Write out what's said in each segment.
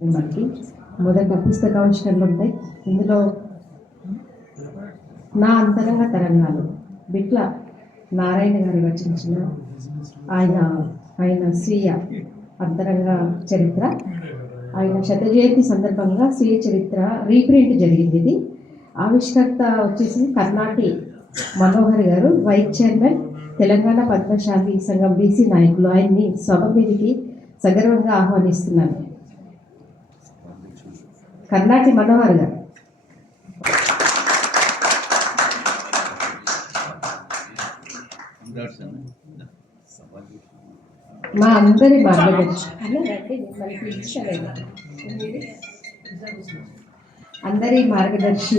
మనకి మొదట పుస్తకావిష్కరణలు ఉంటాయి. ఇందులో నా అంతరంగ తరంగాలు బిట్ల నారాయణ గారు రచించిన ఆయన స్వీయ అంతరంగ చరిత్ర, ఆయన శత జయంతి సందర్భంగా స్వీయ చరిత్ర రీప్రింట్ జరిగింది. ఇది ఆవిష్కర్త వచ్చేసి కర్ణాటి మనోహర్ గారు, వైస్ చైర్మన్ తెలంగాణ పద్మశాలి సంఘం బీసీ నాయకులు. ఆయన్ని సభ మీదికి సగర్వంగా ఆహ్వానిస్తున్నాను. కర్ణాటి మనోహర్ గారు. మా అందరి మార్గదర్శి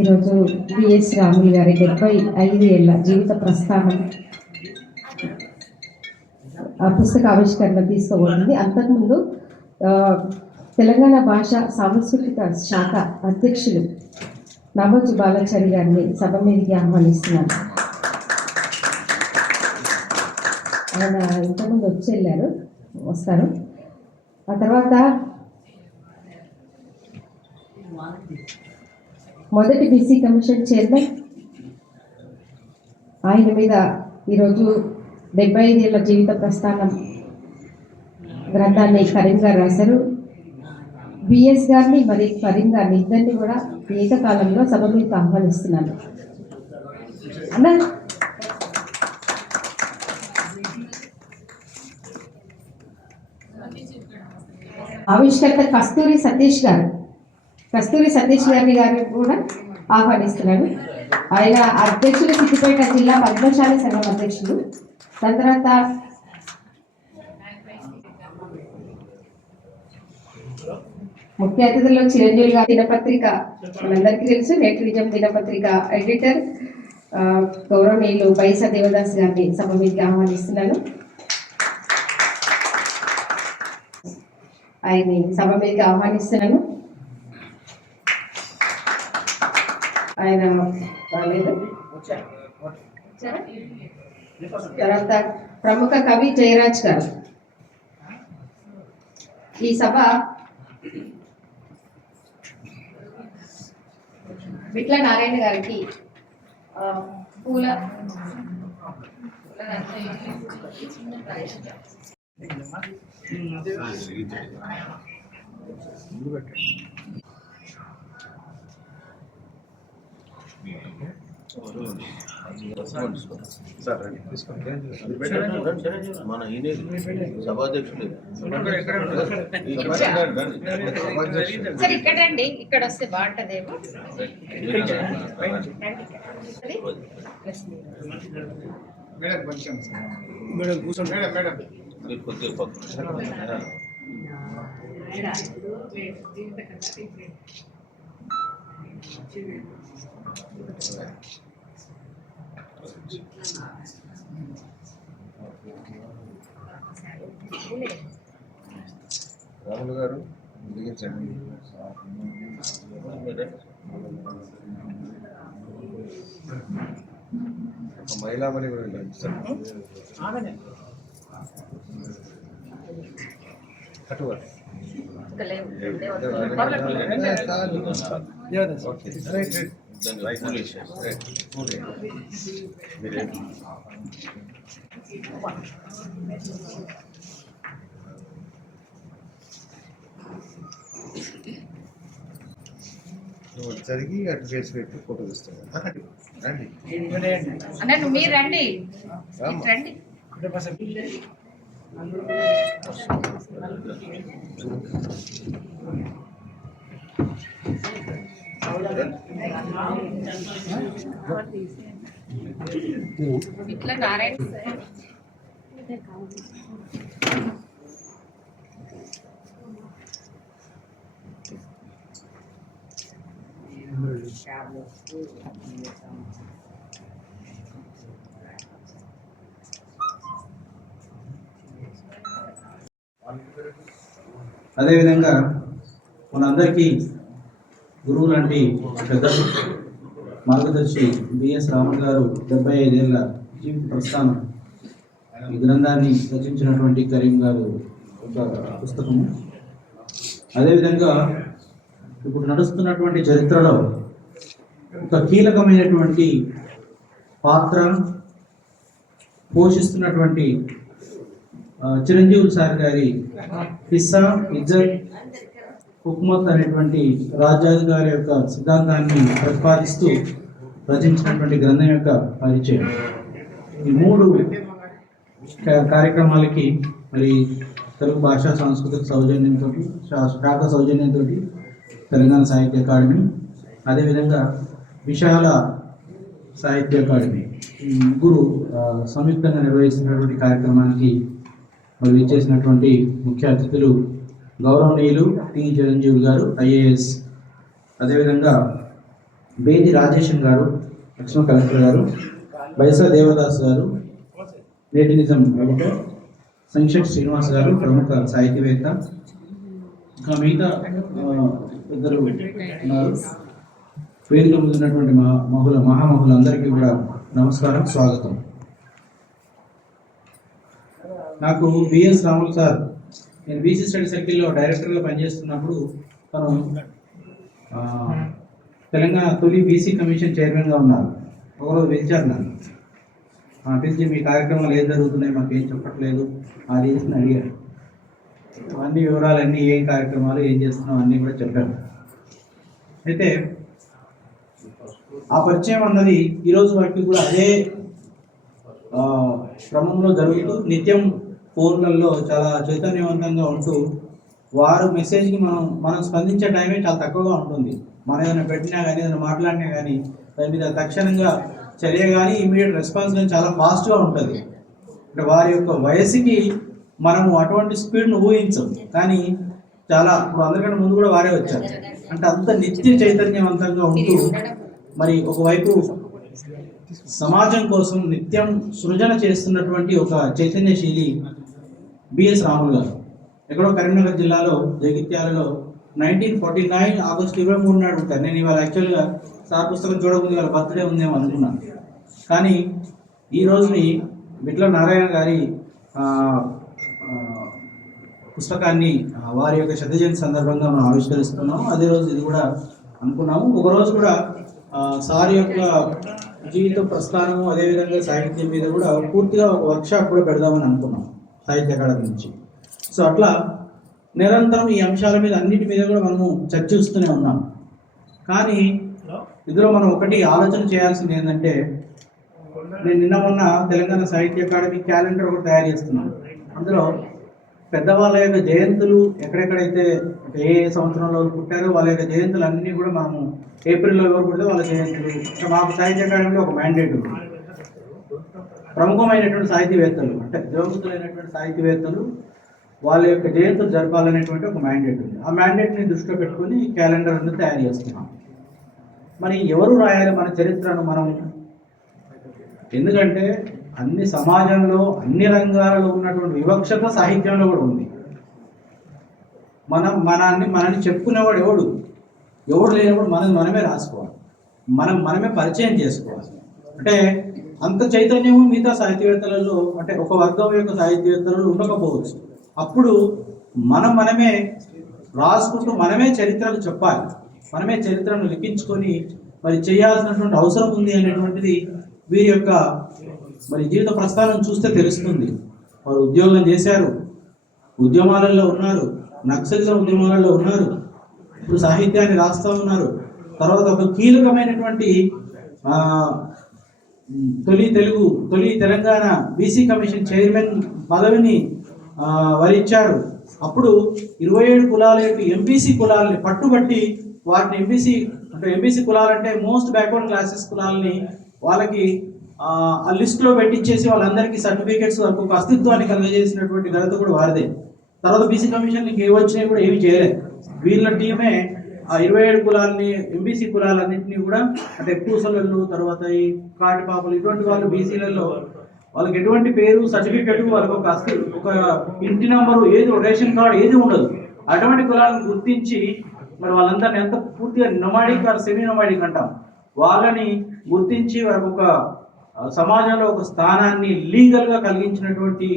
ఈరోజు బిఎస్ రాములు గారి 75 ఏళ్ళ జీవిత ప్రస్థానం పుస్తక ఆవిష్కరణ తీసుకోబడింది. అంతకుముందు తెలంగాణ భాష సాంస్కృతిక శాఖ అధ్యక్షులు నామోజీ బాలాచారి గారిని సభ మీదకి ఆహ్వానిస్తున్నాను. ఆయన ఇంతకుముందు వచ్చి వెళ్ళారు, వస్తారు. ఆ తర్వాత మొదటి బీసీ కమిషన్ చైర్మన్, ఆయన మీద ఈరోజు 75 ఏళ్ళ జీవిత ప్రస్థానం గ్రంథాన్ని కరీం గారు రాశారు. బిఎస్ గారిని మరి కరీం గారిని ఇద్దరిని కూడా ఏకకాలంలో సభ మీద ఆహ్వానిస్తున్నాను. అన్నా ఆవిష్కర్త కస్తూరి సతీష్ గారిని కూడా ఆహ్వానిస్తున్నాను. ఆయన అధ్యక్షులు సిద్దిపేట జిల్లా పద్మశాలి సంఘం అధ్యక్షులు. దాని తర్వాత ముఖ్య అతిథుల్లో చిరంజీవి గారి దినపత్రిక మనందరికీ తెలుసు, నేటి నిజం దినపత్రిక ఎడిటర్ గౌరవనీయులు బైసా దేవదాస్ గారిని సభ మీదకి ఆహ్వానిస్తున్నాను. ఆయన్ని సభ మీదకి ఆహ్వానిస్తున్నాను. ఆయన తర్వాత ప్రముఖ కవి జయరాజ్ గారు. ఈ సభ బిట్ల నారాయణ గారికి పూల మన సభాధ్యక్షులు సార్ ఇక్కడ రండి, ఇక్కడ వస్తే బాగుంటుందేమో. మేడం కూర్చోండి. మేడం కొద్దిగా పక్కన రాములు గారు దిగించండి. మహిళామణి కూడా కటువ జరిగి అటు చేసి పెట్టి ఫోటో తీస్తాను. మీరు రండి. ఇట్లా నారాయణ అదేవిధంగా మనందరికీ గురువు లాంటి పెద్దలు మార్గదర్శి బిఎస్ రాములు గారు 75 ఏళ్ళ జీవిత ప్రస్థానం ఈ గ్రంథాన్ని రచించినటువంటి కరీం గారు ఒక పుస్తకము. అదేవిధంగా ఇప్పుడు నడుస్తున్నటువంటి చరిత్రలో ఒక కీలకమైనటువంటి పాత్ర పోషిస్తున్నటువంటి చిరంజీవి సార్ గారి హిస్సా ఇజ్జత్ హుకుమత్ అనేటువంటి రాజ్యాధికారి యొక్క సిద్ధాంతాన్ని ప్రతిపాదిస్తూ రచించినటువంటి గ్రంథం యొక్క పరిచయం. ఈ 3 కార్యక్రమాలకి మరి తెలుగు భాషా సాంస్కృతిక సౌజన్యంతో, శాఖ సౌజన్యంతో తెలంగాణ సాహిత్య అకాడమీ, అదేవిధంగా విశాల సాహిత్య అకాడమీ ఈ ముగ్గురు సంయుక్తంగా నిర్వహిస్తున్నటువంటి కార్యక్రమానికి మరి ఇచ్చేసినటువంటి ముఖ్య అతిథులు గౌరవనీయులు టి చిరంజీవి గారు IAS, అదేవిధంగా బేది రాజేషన్ గారు లక్ష్మణ కలెక్టర్ గారు, బైసా దేవదాస్ గారు నేటినిజం ఎడిటర్, సంక్షక్ శ్రీనివాస్ గారు ప్రముఖ సాహిత్యవేత్త, ఇంకా మిగతా ఇద్దరు ఉన్నారు. వేదిక ముందున్నటువంటి మహామహులందరికీ కూడా నమస్కారం, స్వాగతం. నాకు బిఎస్ రాములు సార్, నేను బీసీ స్టడీ సర్కిల్లో డైరెక్టర్గా పనిచేస్తున్నప్పుడు తను తెలంగాణ తొలి బీసీ కమిషన్ చైర్మన్గా ఉన్నారు. ఒకరోజు పిలిచారు నన్ను, పిలిచి మీ కార్యక్రమాలు ఏం జరుగుతున్నాయి మాకు ఏం చెప్పట్లేదు ఆ రీజన్ అడిగారు. అన్ని వివరాలన్నీ ఏం కార్యక్రమాలు ఏం చేస్తున్నాం అన్నీ కూడా చెప్పాను. అయితే ఆ పరిచయం అన్నది ఈరోజు వరకు కూడా అదే క్రమంలో జరుగుతూ నిత్యం ఫోన్లలో చాలా చైతన్యవంతంగా ఉంటూ వారు మెసేజ్కి మనం స్పందించే టైమే చాలా తక్కువగా ఉంటుంది. మనం ఏదైనా పెట్టినా కానీ ఏదైనా మాట్లాడినా కానీ దాని మీద తక్షణంగా చర్య కానీ ఇమీడియట్ రెస్పాన్స్ కానీ చాలా ఫాస్ట్గా ఉంటుంది. అంటే వారి యొక్క వయసుకి మనము అటువంటి స్పీడ్ను ఊహించం, కానీ చాలా ఇప్పుడు అందరికంటే ముందు కూడా వారే వచ్చారు. అంటే అంత నిత్య చైతన్యవంతంగా ఉంటూ మరి ఒకవైపు సమాజం కోసం నిత్యం సృజన చేస్తున్నటువంటి ఒక చైతన్యశీలి బిఎస్ రాములు గారు. ఎక్కడో కరీంనగర్ జిల్లాలో జగిత్యాలలో 1949 ఆగస్టు 23 నాడు ఉంటారు. నేను ఇవాళ యాక్చువల్గా సార్ పుస్తకం చూడకుండా ఇవాళ బర్త్డే ఉందేమో అనుకున్నాను, కానీ ఈ రోజుని బిట్ల నారాయణ గారి పుస్తకాన్ని వారి యొక్క శత జయంతి సందర్భంగా మనం ఆవిష్కరిస్తున్నాము. అదే రోజు ఇది కూడా అనుకున్నాము. ఒకరోజు కూడా సార్ యొక్క జీవిత ప్రస్థానము అదేవిధంగా సాహిత్యం మీద కూడా పూర్తిగా ఒక వర్క్షాప్ కూడా పెడదామని అనుకున్నాం సాహిత్య అకాడమీ నుంచి. సో అట్లా నిరంతరం ఈ అంశాల మీద అన్నిటి మీద కూడా మనము చర్చిస్తూనే ఉన్నాం. కానీ ఇందులో మనం ఒకటి ఆలోచన చేయాల్సింది ఏంటంటే, నేను నిన్న మొన్న తెలంగాణ సాహిత్య అకాడమీ క్యాలెండర్ ఒకటి తయారు చేస్తున్నాను. అందులో పెద్దవాళ్ళ యొక్క జయంతులు ఎక్కడెక్కడైతే ఏ సంవత్సరంలో పుట్టారో వాళ్ళ యొక్క జయంతులు అన్నీ కూడా మనము ఏప్రిల్లో ఎవరు పుడితే వాళ్ళ జయంతులు. మాకు సాహిత్య అకాడమీలో ఒక మ్యాండేట్ ఉంది. ప్రముఖమైనటువంటి సాహితీవేత్తలు అంటే దేవభూతులైనటువంటి సాహితీవేత్తలు వాళ్ళ యొక్క జయంతులు జరపాలనేటువంటి ఒక మ్యాండేట్ ఉంది. ఆ మ్యాండేట్ని దృష్టిలో పెట్టుకొని క్యాలెండర్ అనేది తయారు చేస్తున్నాం. మరి ఎవరు రాయాలి మన చరిత్రను మనం? ఎందుకంటే అన్ని సమాజంలో అన్ని రంగాలలో ఉన్నటువంటి వివక్షత సాహిత్యంలో కూడా ఉంది. మనల్ని చెప్పుకునేవాడు ఎవడు లేనప్పుడు మనమే రాసుకోవాలి, మనమే పరిచయం చేసుకోవాలి. అంటే అంత చైతన్యము మిగతా సాహిత్యవేత్తలలో అంటే ఒక వర్గం యొక్క సాహిత్యవేత్తలలో ఉండకపోవచ్చు. అప్పుడు మనమే రాసుకుంటూ మనమే చరిత్రను చెప్పాలి, మనమే చరిత్రను లిఖించుకొని మరి చేయాల్సినటువంటి అవసరం ఉంది అనేటువంటిది వీరి యొక్క మరి జీవిత ప్రస్థానం చూస్తే తెలుస్తుంది. వారు ఉద్యోగం చేశారు, ఉద్యమాలలో ఉన్నారు, నక్సలిజం ఉద్యమాలలో ఉన్నారు, ఇప్పుడు సాహిత్యాన్ని రాస్తూ ఉన్నారు. తర్వాత ఒక కీలకమైనటువంటి తొలి తెలంగాణ బీసీ కమిషన్ చైర్మన్ పదవిని వరించారు. అప్పుడు 27 కులాల యొక్క ఎంబీసీ కులాలని పట్టుబట్టి వాటిని ఎంబీసీ కులాలంటే మోస్ట్ బ్యాక్వర్డ్ క్లాసెస్ కులాలని వాళ్ళకి ఆ లిస్టులో పెట్టించేసి వాళ్ళందరికీ సర్టిఫికేట్స్ వరకు ఒక అస్తిత్వాన్ని కలుగజేసినటువంటి ఘనత కూడా వారిదే. తర్వాత బీసీ కమిషన్కి ఏ వచ్చినాయి కూడా ఏమి చేయలేదు. వీళ్ళ టీమే ఆ 27 కులాలని ఎంబీసీ కులాలన్నింటినీ కూడా అంటే పూసలళ్ళు తర్వాత ఈ కాటిపాపలు ఇటువంటి వాళ్ళు బీసీలలో వాళ్ళకి ఎటువంటి పేరు సర్టిఫికేట్ వాళ్ళకి ఒక ఇంటి నెంబరు ఏది రేషన్ కార్డు ఏది ఉండదు. అటువంటి కులాలను గుర్తించి మరి వాళ్ళందరినీ ఎంత పూర్తిగా నొమాడిక్ ఆర్ సెమీ నొమాడిక్ అంటాం వాళ్ళని గుర్తించి వారికి ఒక సమాజంలో ఒక స్థానాన్ని లీగల్గా కలిగించినటువంటి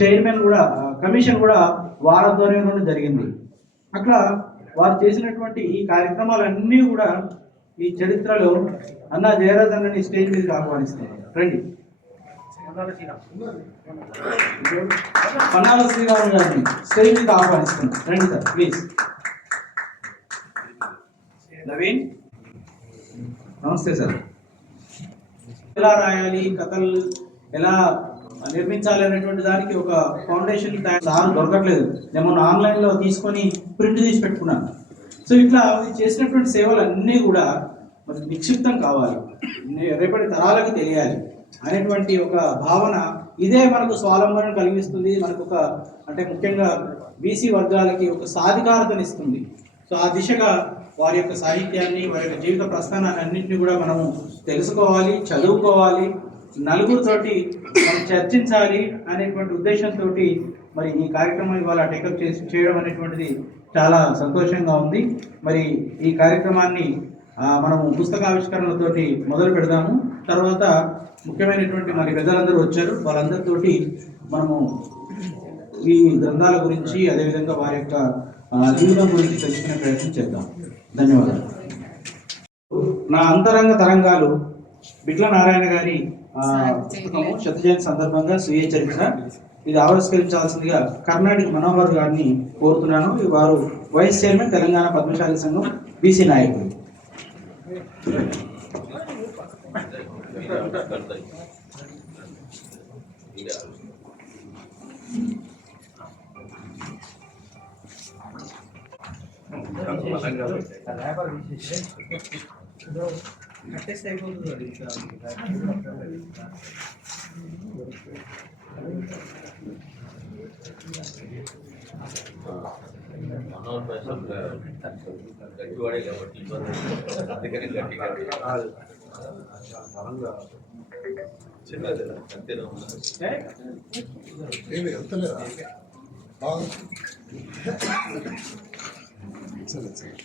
చైర్మన్ కూడా కమిషన్ కూడా వారి ఆధ్వర్యంలోనే జరిగింది. అట్లా వారు చేసినటువంటి ఈ కార్యక్రమాలన్నీ కూడా ఈ చరిత్రలో అన్నా జయరాజ్ అన్నని స్టేజ్ మీదకి ఆహ్వానిస్తున్నారు. రండి. పన్నాల శ్రీరామ్ గారిని స్టేజ్ మీదకి ఆహ్వానిస్తున్నారు. రండి సార్ ప్లీజ్. నవీన్ నమస్తే సార్. ఎలా రాయాలి, కథలు ఎలా నిర్మించాలి అనేటువంటి దానికి ఒక ఫౌండేషన్ సార్ దొరకట్లేదు. నేను మొన్న ఆన్లైన్లో తీసుకొని ప్రింట్ తీసి పెట్టుకున్నాను. సో ఇట్లా చేసినటువంటి సేవలు అన్నీ కూడా మరి నిక్షిప్తం కావాలి, రేపటి తరాలకు తెలియాలి అనేటువంటి ఒక భావన ఇదే మనకు స్వావలంబన కలిగిస్తుంది. మనకు ఒక అంటే ముఖ్యంగా బీసీ వర్గాలకి ఒక సాధికారతనిస్తుంది. సో ఆ దిశగా వారి యొక్క సాహిత్యాన్ని, వారి యొక్క జీవిత ప్రస్థానాన్ని అన్నింటినీ కూడా మనము తెలుసుకోవాలి, చదువుకోవాలి, నలుగురితోటి మనం చర్చించాలి అనేటువంటి ఉద్దేశంతో మరి ఈ కార్యక్రమం ఇవాళ టేకప్ చేయడం అనేటువంటిది చాలా సంతోషంగా ఉంది. మరి ఈ కార్యక్రమాన్ని మనము పుస్తకావిష్కరణలతోటి మొదలు పెడదాము. తర్వాత ముఖ్యమైనటువంటి మరి ప్రజలందరూ వచ్చారు, వాళ్ళందరితోటి మనము ఈ గ్రంథాల గురించి అదేవిధంగా వారి యొక్క జీవితం గురించి తెలుసుకునే ప్రయత్నం చేద్దాం. ధన్యవాదాలు. నా అంతరంగ తరంగాలు బిట్ల నారాయణ గారి పుస్తకము శత జయంతి సందర్భంగా స్వీయ చరిత్ర, ఇది ఆవిష్కరించాల్సిందిగా కర్ణాటక మనోహర్ గారిని కోరుతున్నాను. వారు వైస్ చైర్మన్ తెలంగాణ పద్మశాలి సంఘం బీసీ నాయకులు. గట్టివాడే కాబట్టి అందుకని గట్టిగా చిన్నది అంతేనా ఏమి వెళ్తలేదా బాగా సరే సరే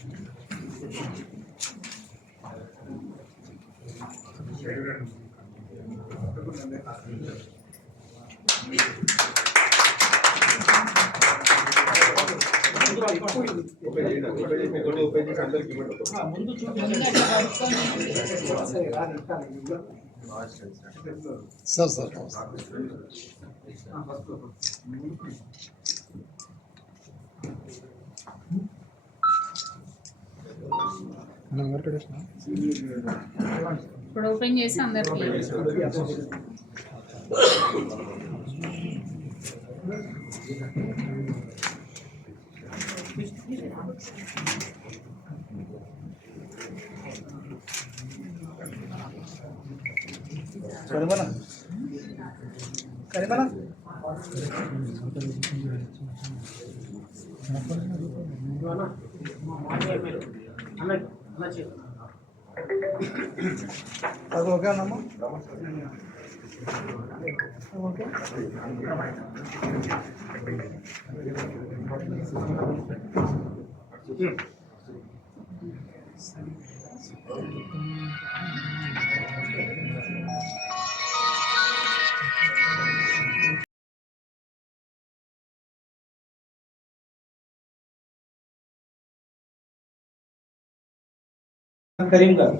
సార్ సార్ ఇప్పుడు ఓపెన్ చేసి అందరికి అది ఓకేనమ్మా. ఓకే కరీం గారు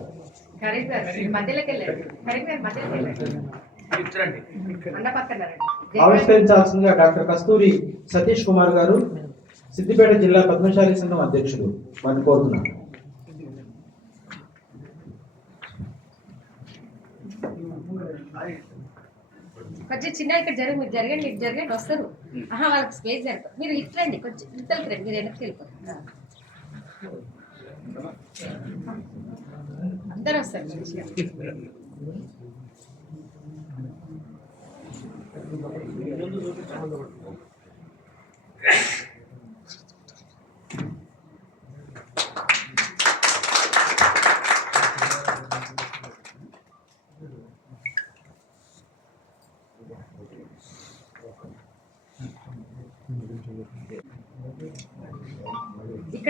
ఆవిష్కరించాల్సిందిగా డాక్టర్ కస్తూరి సతీష్ కుమార్ గారు, సిద్దిపేట జిల్లా పద్మశాలి సంఘం అధ్యక్షుడు, వారిని కోరుతున్నారు. కొంచెం చిన్న ఇక్కడ జరగండి ఇటు జరగండి వస్తారు. వాళ్ళకి స్పేస్ జరుగుతుంది. మీరు ఇటు రండి, కొంచెం ఇంతకి రండి, మీరు వెనక్కి వెళ్ళిపోతారు. అందరూ వస్తారు.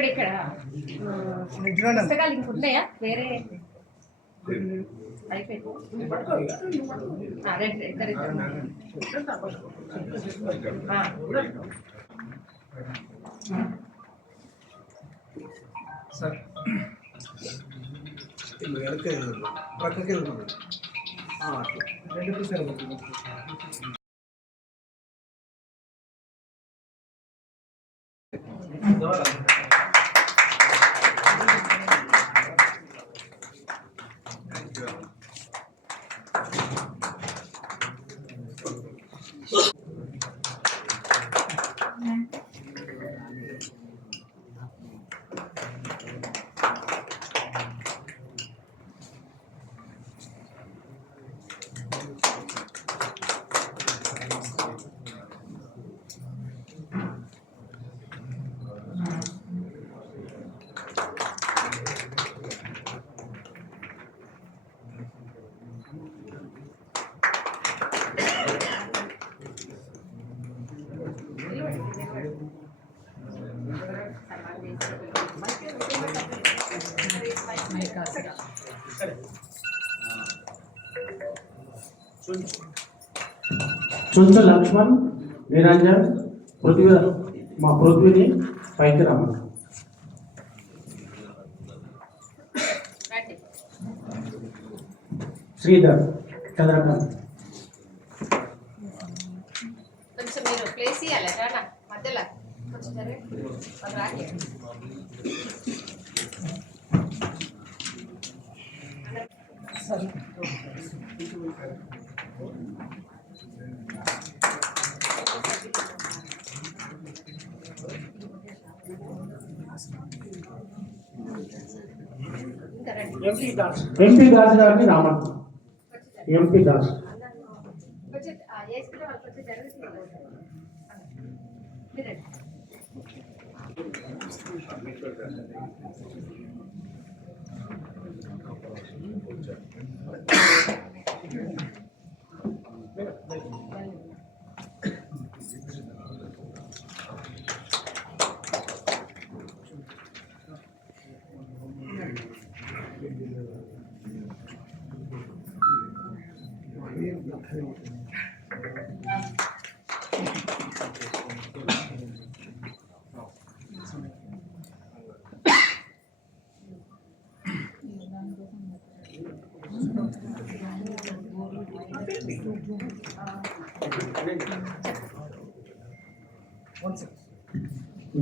ఇక్కడ పుస్తకాలు ఇంక ఉన్నాయా వేరే? అయిపోయింది రండి ఇద్దరు సార్ వెనక పక్కకి వెళ్తున్నాడు 2 పీసులు చుంచ లక్ష్మణ్ నిరంజన్ పృథ్వీ మా పృథ్వీని పైకి రమ్మను. రండి శ్రీధర్ చంద్రకాంత్ కొంచెం మీరు ప్లేస్ ఇవ్వాలి రానా మధ్యలో కొంచెం జరగండి వాళ్ళు రాకే ఇంకా రండి ఎంపీ దాస్ గారిని రామన్. ఎంపీ దాస్ కొంచెం వేసుకునే వాళ్ళు కొంచెం జరుగుతుంది మీరు రండి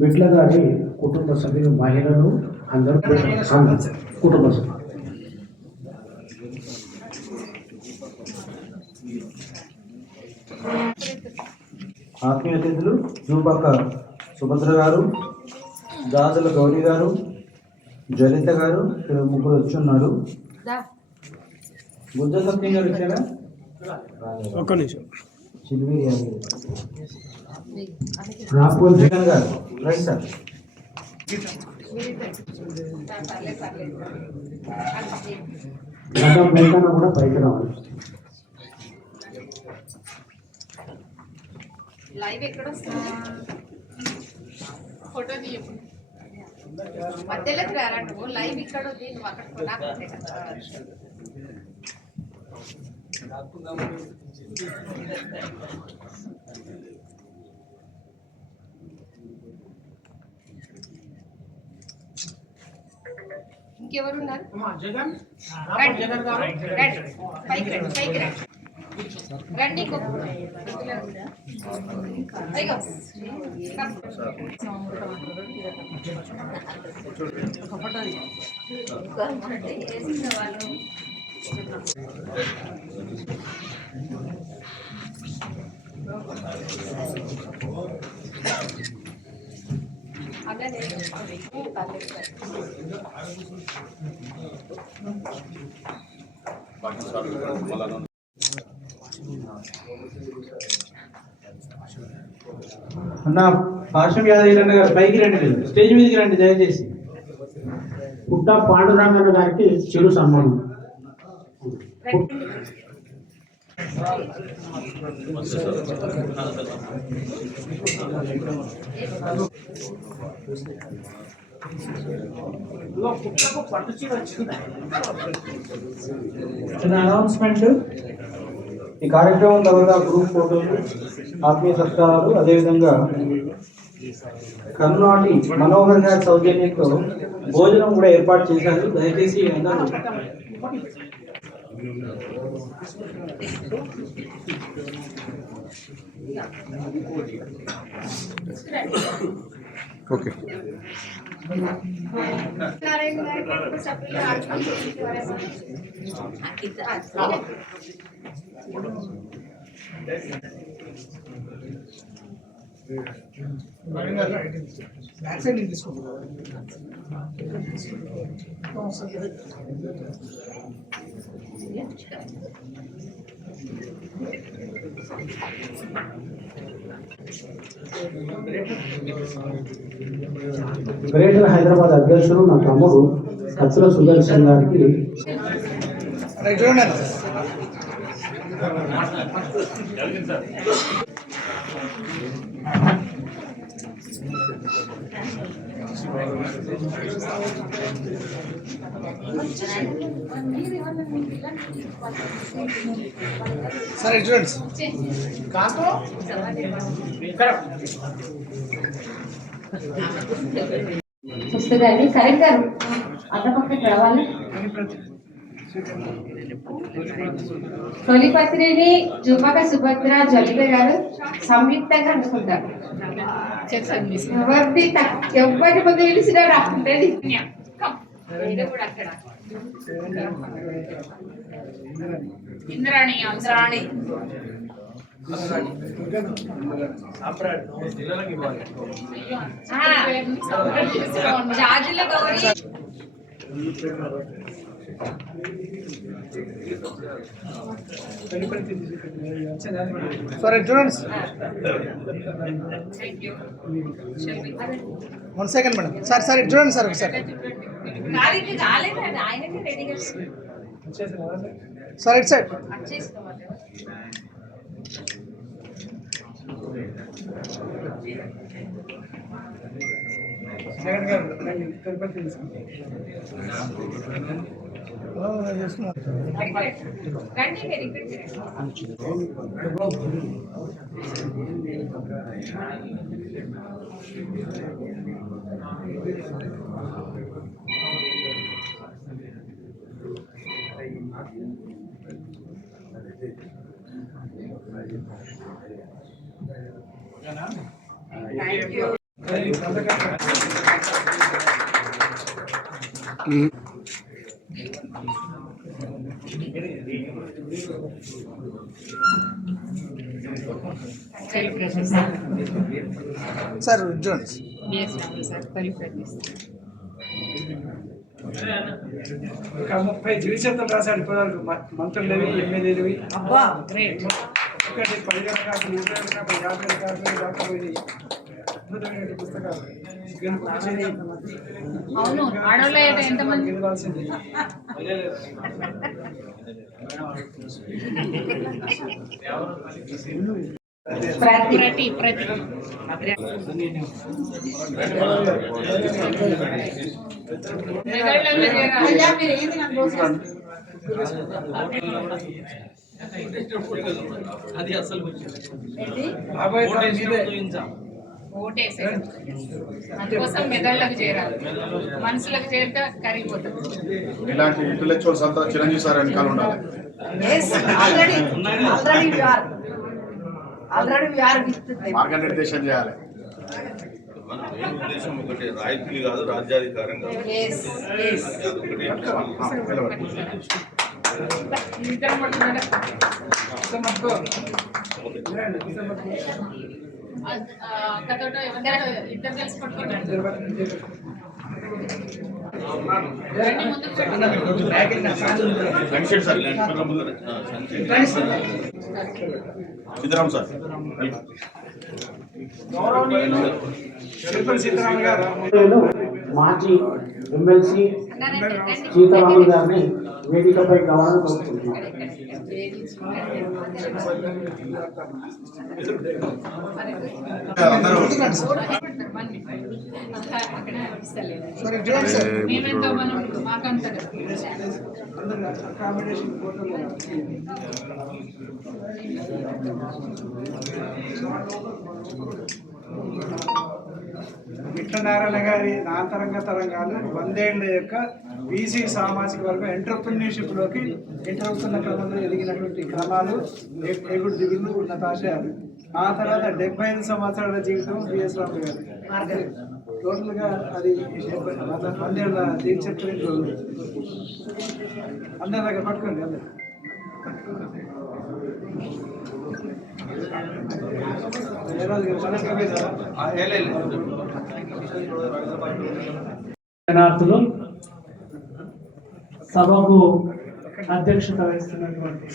బిట్ల గారి కుటుంబ సభ్యులు మహిళలు అందరూ కుటుంబ సభ్యులు. ఆత్మీయ అతిథులు జూపక్క సుభద్ర గారు, గాజుల గౌరీ గారు, జ్వలిత గారు, ఇక్కడ ముగ్గురు వచ్చి ఉన్నారు. బుద్ధ సత్యం గారు వచ్చారా? ఒక్క నిమిషం. చిల్వి రాపుల్ జగన్ గారు రైట్ సార్. పర్లేదు పర్లేదు గతం వెంకన్న కూడా పైకి రావాలి. లైవ్ ఎక్కడ వస్తుంది ఫోటో తీయకు మధ్యలోకి రారా నువ్వు లైవ్ ఇక్కడ ఉంది నువ్వు అక్కడ నాకు ఇంకెవరు ఉన్నారు రండి. రండి. పైకి రండి పైకి రండి రండి అయ్యో వేసిన వాళ్ళు అలానే అన్న భాష్యం యాదగిరి గారు పైకి రండి, మీరు స్టేజ్ మీదకి రండి దయచేసి. పుట్ట పాండురంగన్న గారికి చిరు సన్మానం. చిన్న అనౌన్స్మెంట్. ఈ కార్యక్రమం తర్వాత గ్రూప్ ఫోటోలు, ఆత్మీయ సత్కారాలు, అదేవిధంగా కర్ణాటి మనోహర్ గారి సౌజన్యంతో భోజనం కూడా ఏర్పాటు చేశారు. దయచేసి అందరూ ఓకే. నారాయణ గారి కుటుంబ సభ్యులు బ్యాక్ సైడ్ నుంచి తీసుకో. గ్రేటర్ హైదరాబాద్ అధ్యక్షుడు నా తమ్ముడు కత్తుల సుదర్శన్ గారికి రైట్ చూడండి. సరే చూడండి. వస్తుందండి. కరెక్ట్ గారు అడ్డపక్కకి రావాలి. తొలిపత్రిని జుపక సుభద్ర జలిత గారు సంయుక్తంగా అనుకుంటారు. ఎవరి ముందు పిలిచినా రాకుంటే ఇంద్రాణి ఇంద్రాణి రాజుల గౌరీ సరే చూడండి. 1 సెకండ్ మేడం. సార్ సార్ ఇటు చూడండి సార్ ఒకసారి. రాలేదండి ఆయనకి రెడీగా సార్ ఇటు సైడ్. జగన్ గారు తిరుపతి రండి మీరు ఇక్కడికి. Thank you. సార్ చూడండి. ఒక 30 జీవితం రాశాడు ఇప్పటివరకు. మంత్రులు లేవి, ఎమ్మెల్యేలు. అబ్బా గ్రేట్. ఒకటి 10 కాదు, 20 కాదు, 50 కాదు, దాకా పోయి అద్భుతమైన పుస్తకాలు. అవును, ఆడవాళ్ళు అయితే ఎంతమంది గెలవాల్సింది. ప్రతి ప్రతి అది అసలు ఓటేసారు. అందుకోసం మెదళ్ళకు చేరాలి, మనసులకు చేరితే కరిగిపోతుంది. ఇలాంటి ఇంటలెక్చువల్స్ అంతా చిరంజీవి సార్ వెనకాల ఉండాలి. మార్గనిర్దేశం చేయాలి. మన మెయిన్ ఉద్దేశం ఒకటి, రాయితీలు కాదు, రాజ్యాధికారం కాదు. అక్కతో ఇద్దరు కలిసి పట్టుకుంటారు. సిద్ధరామ్ సార్. గౌరవనీయులు తిరుపతి సీతారామ గారు మాజీ ఎమ్మెల్సీ సీతారాములు గారిని వేదికపై కావాలని కోరుకుంటున్నాం. మేమెంతో మనం మాకంత అకామిడేషన్ పోర్టల్ విఠలనారాయణ గారి నాంతరంగ తరంగాలు 100 ఏళ్ల యొక్క బీసీ సామాజిక వర్గం ఎంటర్ప్రిన్యూర్షిప్లోకి ఎంటర్ అవుతున్న క్రమంలో ఎదిగినటువంటి క్రమాలు, ఎగుడు దిగులు, ఉన్నతాశయాలు. ఆ తర్వాత 75 సంవత్సరాల జీవితం బిఎస్ రాము గారు. టోటల్గా అది 100 ఏళ్ల జీవిత చరిత్ర. అందరి దగ్గర పట్టుకోండి. అందరు శరణార్థులు సభకు అధ్యక్షత వహిస్తున్నటువంటి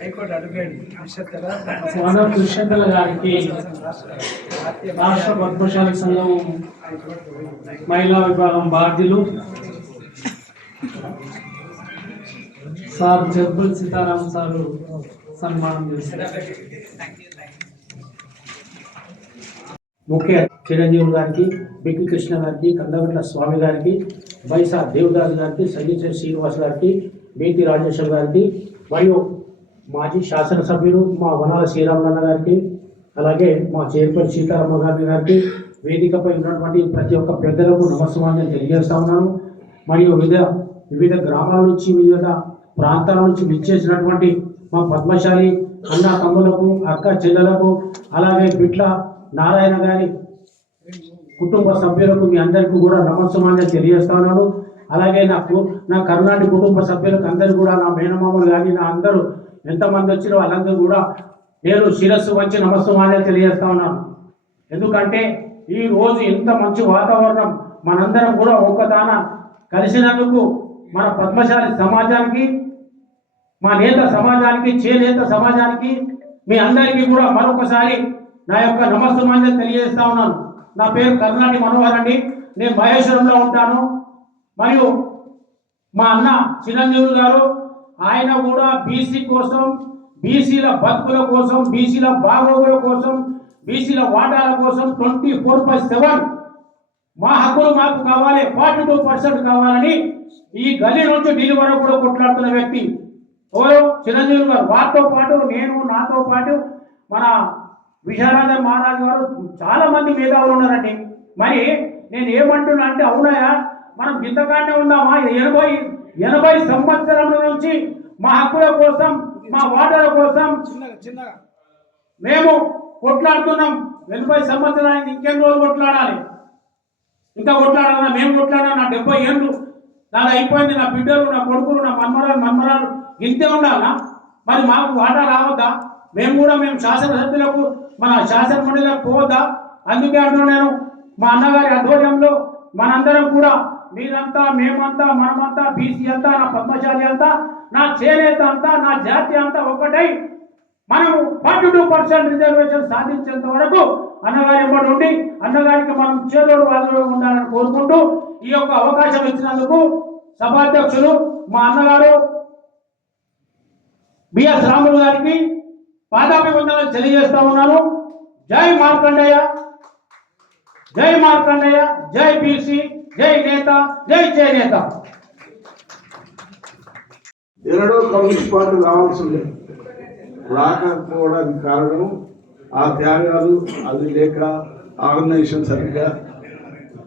హైకోర్టు అడ్వకేట్ సోనం దుష్యంతల గారికి, రాష్ట్ర పద్మశాలి సంఘం మహిళా విభాగం బాధ్యులు సార్ జబ్బుల్ సీతారాం సారు సన్మానం చేస్తారు. ముఖ్య చిరంజీవి గారికి, బిక్కి కృష్ణ గారికి, కందగట్ల స్వామి గారికి, బైసా దేవదాస్ గారికి, సంగీత శ్రీనివాస్ గారికి, బేతి రాజేశ్వర్ గారికి, మరియు మాజీ శాసనసభ్యులు మా వనాల శ్రీరామన్న గారికి, అలాగే మా చైర్పర్సన్ సీతారామ గారికి, వేదికపై ఉన్నటువంటి ప్రతి ఒక్క పెద్దలకు నమస్కారం తెలియజేస్తా ఉన్నాను. మరియు వివిధ గ్రామాల నుంచి, వివిధ ప్రాంతాల నుంచి విచ్చేసినటువంటి మా పద్మశాలి అన్న తమ్ములకు, అక్క చెల్లెలకు, అలాగే బిట్ల నారాయణ గారి కుటుంబ సభ్యులకు మీ అందరికీ కూడా నమస్కారం తెలియజేస్తా ఉన్నాను. అలాగే నా కర్ణాటి కుటుంబ సభ్యులకు అందరూ కూడా, నా మేనమామలు కానీ నా అందరూ ఎంతమంది వచ్చినా వాళ్ళందరూ కూడా నేను శిరస్సు వచ్చి నమస్కారం తెలియజేస్తా ఉన్నాను. ఎందుకంటే ఈ రోజు ఇంత మంచి వాతావరణం మనందరం కూడా ఒక్కదాన కలిసినందుకు మన పద్మశాలి సమాజానికి, మా నేత సమాజానికి, చేనేత సమాజానికి, మీ అందరికీ కూడా మరొకసారి నా యొక్క నమస్కారం తెలియజేస్తా ఉన్నాను. నా పేరు కర్ణాటి మనోహర్ అండి. నేను మహేశ్వరంలో ఉంటాను. మరియు మా అన్న చిరంజీవి గారు, ఆయన కూడా బీసీ కోసం, బీసీల బతుకుల కోసం, బీసీల బాగోగుల కోసం, బీసీల వాటాల కోసం 24/7 మా హక్కులు మాకు కావాలి, 42% కావాలని ఈ గల్లీ నుంచి ఢిల్లీ వరకు కూడా కొట్లాడుతున్న వ్యక్తి ఎవరు? చిరంజీవి గారు. వారితో పాటు నేను, నాతో పాటు మన విశారాధన్ మహారాజ్ గారు, చాలా మంది మేధావులు ఉన్నారండి. మరి నేను ఏమంటున్నా అంటే, అవునాయా మనం ఇంతకానే ఉందామా? 80 సంవత్సరాల నుంచి మా హక్కుల కోసం, మా వాటాల కోసం మేము కొట్లాడుతున్నాం. 80 సంవత్సరానికి ఇంకెన్ని రోజులు కొట్లాడాలి? ఇంకా కొట్లాడాలన్నా మేము కొట్లాడాలి. నా 70 ఏళ్ళు నాది అయిపోయింది. నా బిడ్డలు, నా కొడుకులు, నా మన్మరాలు ఇంతే ఉండాలా? మరి మాకు వాటా రావద్దా? మేము శాసనసభ్యులకు, మన శాసన మండలికి పోవద్దా? అందుకే అంటున్నాను నేను, మా అన్నగారి ఆధ్వర్యంలో మనందరం కూడా, మీరంతా, మేమంతా, మనమంతా, బీసీ అంతా, నా పద్మశాలి అంతా, నా చేనేత అంతా, నా జాతి అంతా ఒక్కటై మనం 42% రిజర్వేషన్ సాధించేంత వరకు అన్నగారి ఎంబడి ఉండి, అన్నగారికి మనం చేదోడు వాదోడు ఉండాలని కోరుకుంటూ, ఈ యొక్క అవకాశం ఇచ్చినందుకు సభాధ్యక్షులు మా అన్నగారు బిఎస్ రాములు గారికి పాదాభివందనలు తెలియజేస్తా ఉన్నాను. జై మార్కండేయ, జై మార్కండేయ, జై బీసీ, జై నేత, జై చేనేత. ఎన్నడో కమ్యూనిస్ట్ పార్టీ రావాల్సిందే, రాకపోవడానికి కారణం ఆ త్యాగాలు, అది లేక ఆర్గనైజేషన్ సరిగ్గా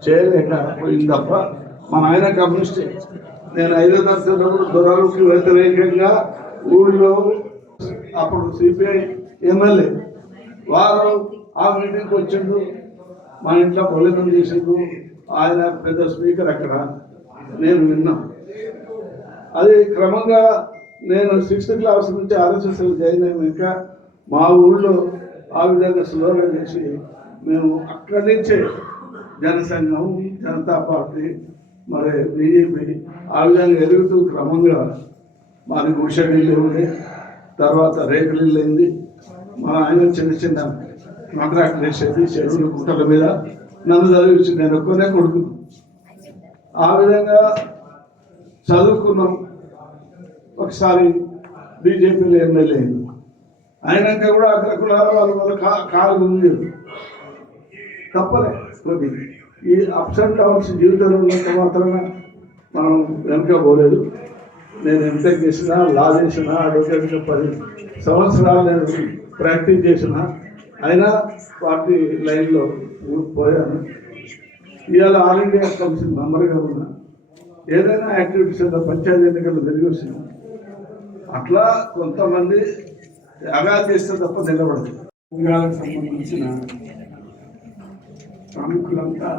చేయలేక పోయింది తప్ప. మన ఆయన కమ్యూనిస్టే. నేను 5వ తరగతి దొరలకు వ్యతిరేకంగా ఊళ్ళో అప్పుడు సిపిఐ ఎమ్మెల్యే వారు ఆ మీటింగ్కి వచ్చిండు, మా ఇంట్లో భోజనం చేసిండు. ఆయన పెద్ద స్పీకర్ అక్కడ, నేను విన్నా. అది క్రమంగా నేను 6th క్లాస్ నుంచి ఆర్ఎస్ఎస్ జాయిన్ అయినాక మా ఊళ్ళో ఆ విధంగా స్లోగన్ చేసి మేము అక్కడి నుంచే జనసంఘం, జనతా పార్టీ, మరి బీజేపీ ఆ విధంగా ఎదుగుతూ క్రమంగా మాది గుడిసె ఇల్లు ఉండే, తర్వాత రేకులు ఇల్లు అయింది. మన ఆయన చిన్న చిన్న కాంట్రాక్ట్ చేసేది చెరువులు గుట్టల మీద నన్ను చదివించి నేను ఒక్కనే కొడుకు. ఆ విధంగా చదువుకున్నాం. ఒకసారి బీజేపీలో ఎమ్మెల్యే అయింది. అయినాక కూడా అగ్రకులాల వాళ్ళ కాలు ముందు తప్పలే. కొన్ని ఈ అప్స్ అండ్ డౌన్స్ జీవితంలో ఉన్నంత మాత్రాన మనం వెనక పోలేదు. నేను ఎంటెక్ చేసిన, లా చేసిన, అడ్వకేట్గా 10 సంవత్సరాలు నేను ప్రాక్టీస్ చేసిన, అయినా పార్టీ లైన్లో పోయాను. ఇవాళ ఆల్ ఇండియా కౌన్సిల్ మెంబర్గా ఉన్నా. ఏదైనా యాక్టివిటీస్ పంచాయతీ ఎన్నికల్లో తిరిగి వచ్చిన. అట్లా కొంతమంది అగాధ చేస్తే తప్ప నిలబడదు. సంఘాలకు సంబంధించిన ప్రముఖులంతా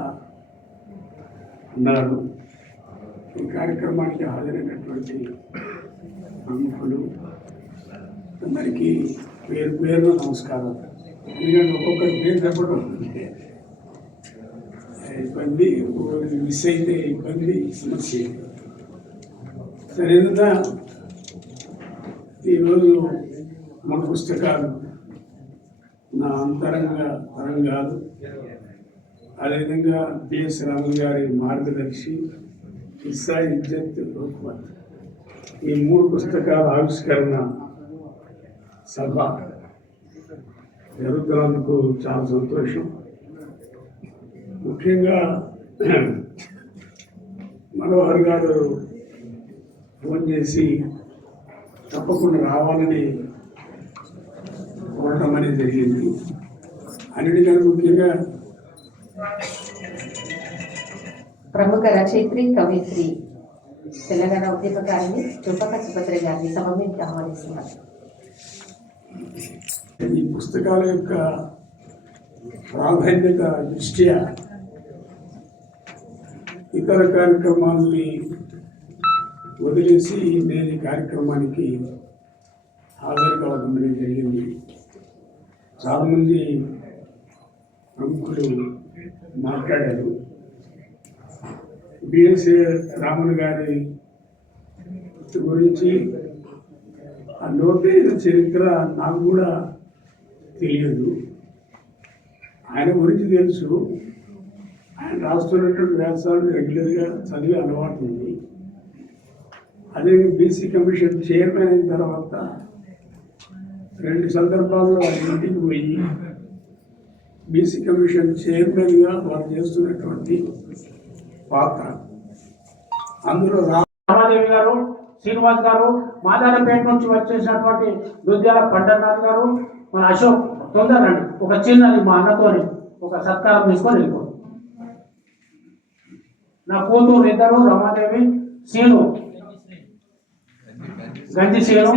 ఉన్నారు. ఈ కార్యక్రమానికి హాజరైనటువంటి ప్రముఖులు అందరికీ పేరు పేరు నమస్కారం. ఎందుకంటే ఒక్కొక్కరి పేరు చెప్పడం ఇబ్బంది, మిస్ అయితే ఇబ్బంది, సమస్య. సరేనా ఈరోజు మన పుస్తకాలు నా అంతరంగ తరంగాలు, అదేవిధంగా బిఎస్ రామన్ గారి మార్గదర్శి, ఇస్సా ఇజ్జత్ రూపవత్, ఈ 3 పుస్తకాల ఆవిష్కరణ సభ జరుగుతున్నందుకు చాలా సంతోషం. ముఖ్యంగా మనోహర్ గారు ఫోన్ చేసి తప్పకుండా రావాలని కోరడం అనేది జరిగింది. అన్నిటికన్నా ముఖ్యంగా ప్రముఖ రచయిత్రి, కవయిత్రి, తెలంగాణ ఉద్యమకారిణి చుప్పక సుభద్ర గారిని సభ మీదకి ఆహ్వానిస్తున్నారు. ఈ పుస్తకాల యొక్క ప్రాధాన్యత దృష్ట్యా ఇతర కార్యక్రమాలని వదిలేసి నేను ఈ కార్యక్రమానికి హాజరు కావడం అనేది జరిగింది. చాలామంది ప్రముఖులు మాట్లాడారు. బిఎస్ రామన్ గారి గురించి ఆ లోతైన చరిత్ర నాకు కూడా తెలియదు. ఆయన గురించి తెలుసు. ఆయన రాస్తున్నటువంటి వ్యాసాలు రెగ్యులర్గా చదివే అలవాటు ఉంది. అదే బీసీ కమిషన్ చైర్మన్ అయిన తర్వాత 2 సందర్భాల్లో ఆయన ఇంటికి పోయి బీసీ కమిషన్ చైర్మన్గా వారు చేస్తున్నటువంటి పాత్ర, అందులో రామాదేవి గారు, శ్రీనివాస్ గారు, మాదానపేట నుంచి వచ్చేసినటువంటి దుద్యాల పంటనాథ్ గారు, మన అశోక్ తొందరండి ఒక చిన్నది మా అన్నతోని ఒక సత్కారం తీసుకొని వెళ్ళిపోయి. నా కూతురు ఇద్దరు రమాదేవి, సీను గంజి సీను.